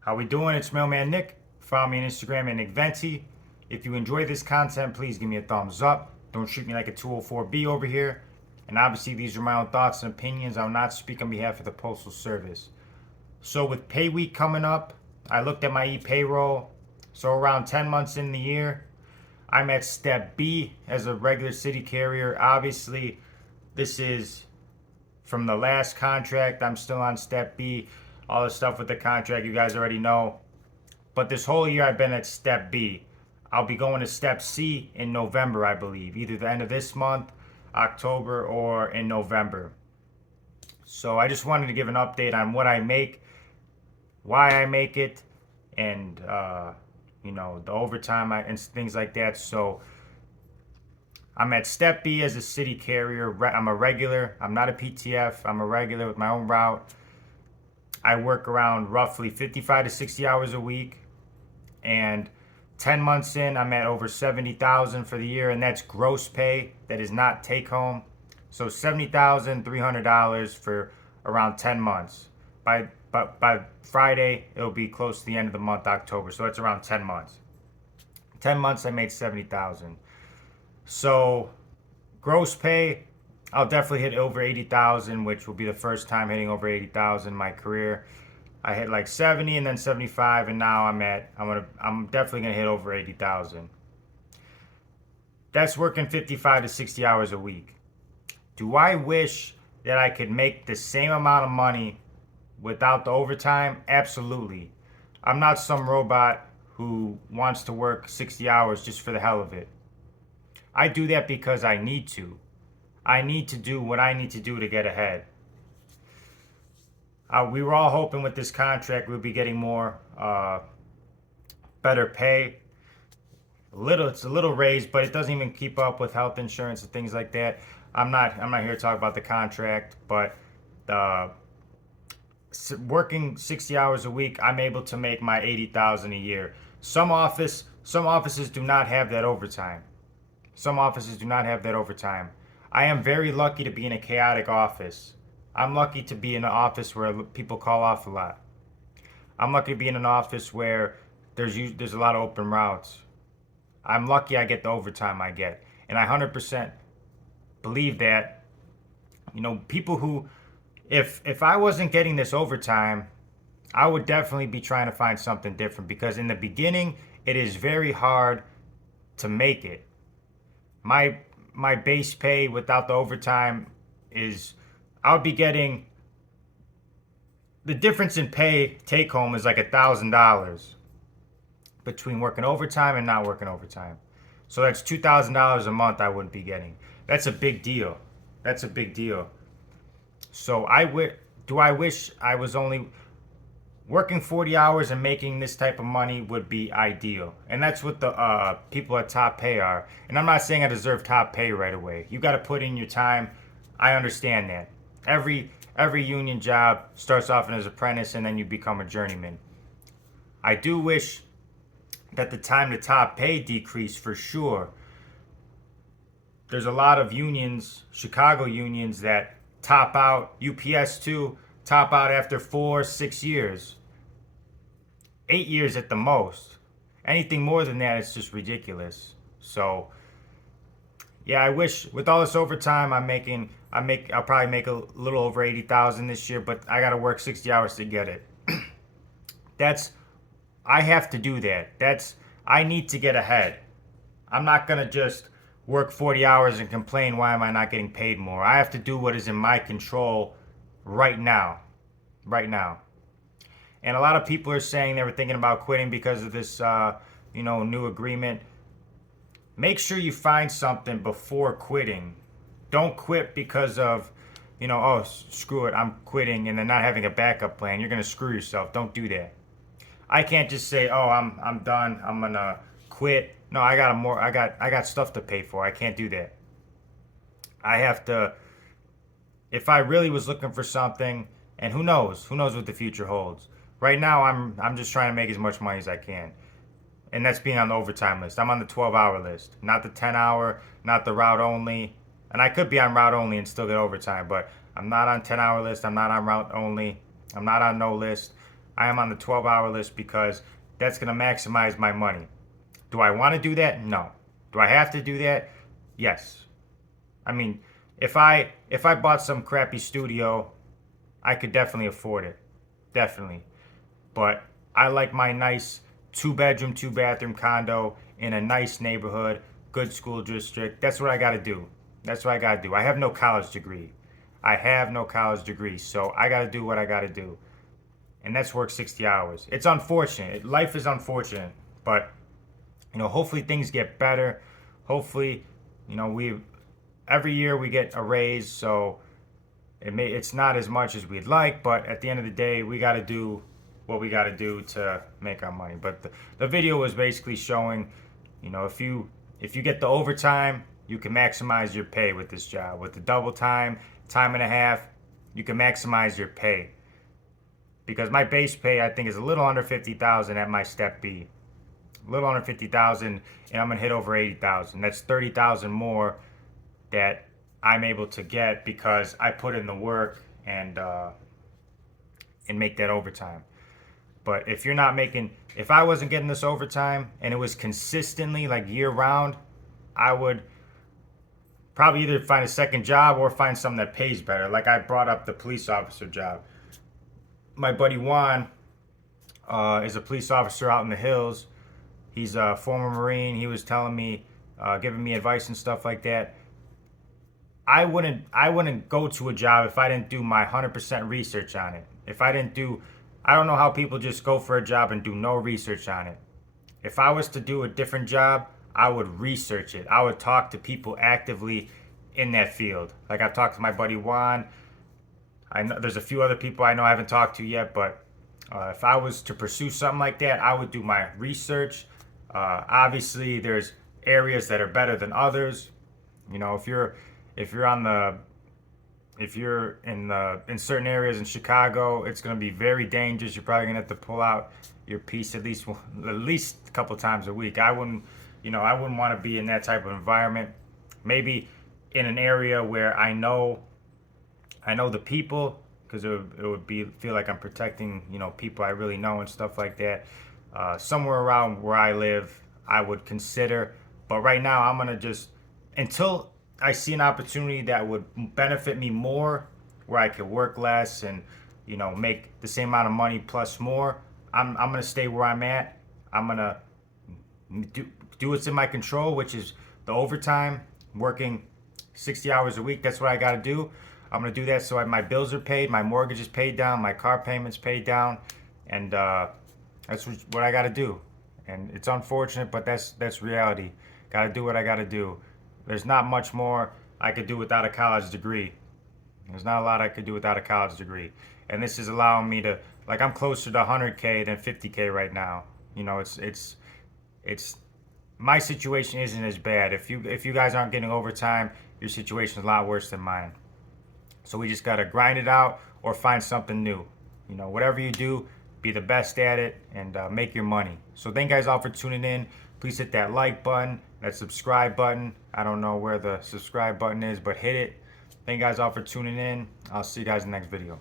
How we doing? It's Mailman Nick. Follow me on Instagram at Nick Venti. If you enjoy this content, please give me a thumbs up. Don't shoot me like a 204B over here. And obviously, these are my own thoughts and opinions. I will not speak on behalf of the Postal Service. So with pay week coming up, I looked at my e-payroll. So around 10 months in the year, I'm at step B as a regular city carrier. Obviously, this is from the last contract. I'm still on step B. All the stuff with the contract, you guys already know. But this whole year, I've been at step B. I'll be going to step C in November, I believe, either the end of this month, October, or in November. So I just wanted to give an update on what I make, why I make it, and the overtime and things like that. So I'm at step B as a city carrier. I'm a regular. I'm not a PTF. I'm a regular with my own route. I work around roughly 55 to 60 hours a week. And 10 months in, I'm at over 70,000 for the year, and that's gross pay. That is not take home. So $70,300 for around 10 months. By Friday, it'll be close to the end of the month, October. So that's around 10 months. 10 months, I made 70,000. So gross pay, I'll definitely hit over 80,000, which will be the first time hitting over 80,000 in my career. I hit like 70 and then 75, and now I'm definitely gonna hit over 80,000. That's working 55 to 60 hours a week. Do I wish that I could make the same amount of money without the overtime? Absolutely. I'm not some robot who wants to work 60 hours just for the hell of it. I do that because I need to. I need to do what I need to do to get ahead. We were all hoping with this contract we'll be getting more better pay. It's a little raised, but it doesn't even keep up with health insurance and things like that. I'm not here to talk about the contract, but working 60 hours a week, I'm able to make my 80,000 a year. Some offices do not have that overtime. Some offices do not have that overtime. I am very lucky to be in a chaotic office. I'm lucky to be in an office where people call off a lot. I'm lucky to be in an office where there's a lot of open routes. I'm lucky I get the overtime I get. And I 100% believe that, people who, if I wasn't getting this overtime, I would definitely be trying to find something different, because in the beginning, it is very hard to make it. My base pay without the overtime is, I would be getting, the difference in pay take home is like $1,000 between working overtime and not working overtime. So that's $2,000 a month I wouldn't be getting. That's a big deal. That's a big deal. So do I wish I was only working 40 hours and making this type of money would be ideal. And that's what the people at top pay are. And I'm not saying I deserve top pay right away. You got to put in your time. I understand that. Every union job starts off as an apprentice and then you become a journeyman. I do wish that the time to top pay decreased for sure. There's a lot of unions, Chicago unions, that top out, UPS too, top out after 4-6 years. 8 years at the most. Anything more than that, it's just ridiculous. So, yeah, I wish with all this overtime I'll probably make a little over 80,000 this year, but I got to work 60 hours to get it. I have to do that. I need to get ahead. I'm not going to just work 40 hours and complain, why am I not getting paid more? I have to do what is in my control right now. Right now. And a lot of people are saying they were thinking about quitting because of this, new agreement. Make sure you find something before quitting. Don't quit because of, oh, screw it, I'm quitting, and then not having a backup plan. You're gonna screw yourself. Don't do that. I can't just say, oh, I'm done. I'm gonna quit. No, I got stuff to pay for. I can't do that. I have to. If I really was looking for something, and who knows what the future holds. Right now, I'm just trying to make as much money as I can, and that's being on the overtime list. I'm on the 12-hour list, not the 10-hour, not the route only. And I could be on route only and still get overtime, but I'm not on 10-hour list. I'm not on route only. I'm not on no list. I am on the 12-hour list because that's going to maximize my money. Do I want to do that? No. Do I have to do that? Yes. I mean, if I bought some crappy studio, I could definitely afford it. Definitely. But I like my nice 2 bedroom, 2 bathroom condo in a nice neighborhood, good school district. That's what I got to do. That's what I got to do. I have no college degree. I have no college degree, so I got to do what I got to do. And that's work 60 hours. It's unfortunate. Life is unfortunate, but hopefully things get better. Hopefully, we every year we get a raise, so it's not as much as we'd like, but at the end of the day, we got to do what we got to do to make our money. But the video was basically showing, if you get the overtime, you can maximize your pay with this job. With the double time, time and a half, you can maximize your pay. Because my base pay, I think, is a little under 50,000 at my step B. A little under 50,000, and I'm gonna hit over 80,000. That's 30,000 more that I'm able to get because I put in the work and make that overtime. But if I wasn't getting this overtime and it was consistently like year round, I would probably either find a second job or find something that pays better. Like I brought up the police officer job. My buddy Juan is a police officer out in the hills. He's a former Marine. He was telling me, giving me advice and stuff like that. I wouldn't go to a job if I didn't do my 100% research on it. I don't know how people just go for a job and do no research on it. If I was to do a different job, I would research it. I would talk to people actively in that field. Like I've talked to my buddy Juan. I know there's a few other people I know I haven't talked to yet, but if I was to pursue something like that, I would do my research. Obviously, there's areas that are better than others. If you're in certain areas in Chicago, it's going to be very dangerous. You're probably going to have to pull out your piece at least a couple times a week. I wouldn't want to be in that type of environment. Maybe in an area where I know the people, because it would feel like I'm protecting people I really know and stuff like that. Somewhere around where I live, I would consider. But right now, I'm gonna just until I see an opportunity that would benefit me more, where I could work less and make the same amount of money plus more. I'm gonna stay where I'm at. I'm gonna do what's in my control, which is the overtime, working 60 hours a week. That's what I got to do. I'm gonna do that so my bills are paid, my mortgage is paid down, my car payments paid down, and that's what I got to do. And it's unfortunate, but that's reality. Got to do what I got to do. There's not much more I could do without a college degree. There's not a lot I could do without a college degree. And this is allowing me to, like, I'm closer to 100K than 50K right now. It's my situation isn't as bad. If you guys aren't getting overtime, your situation is a lot worse than mine. So we just gotta grind it out or find something new. Whatever you do, be the best at it and make your money. So thank you guys all for tuning in. Please hit that like button, that subscribe button. I don't know where the subscribe button is, but hit it. Thank you guys all for tuning in. I'll see you guys in the next video.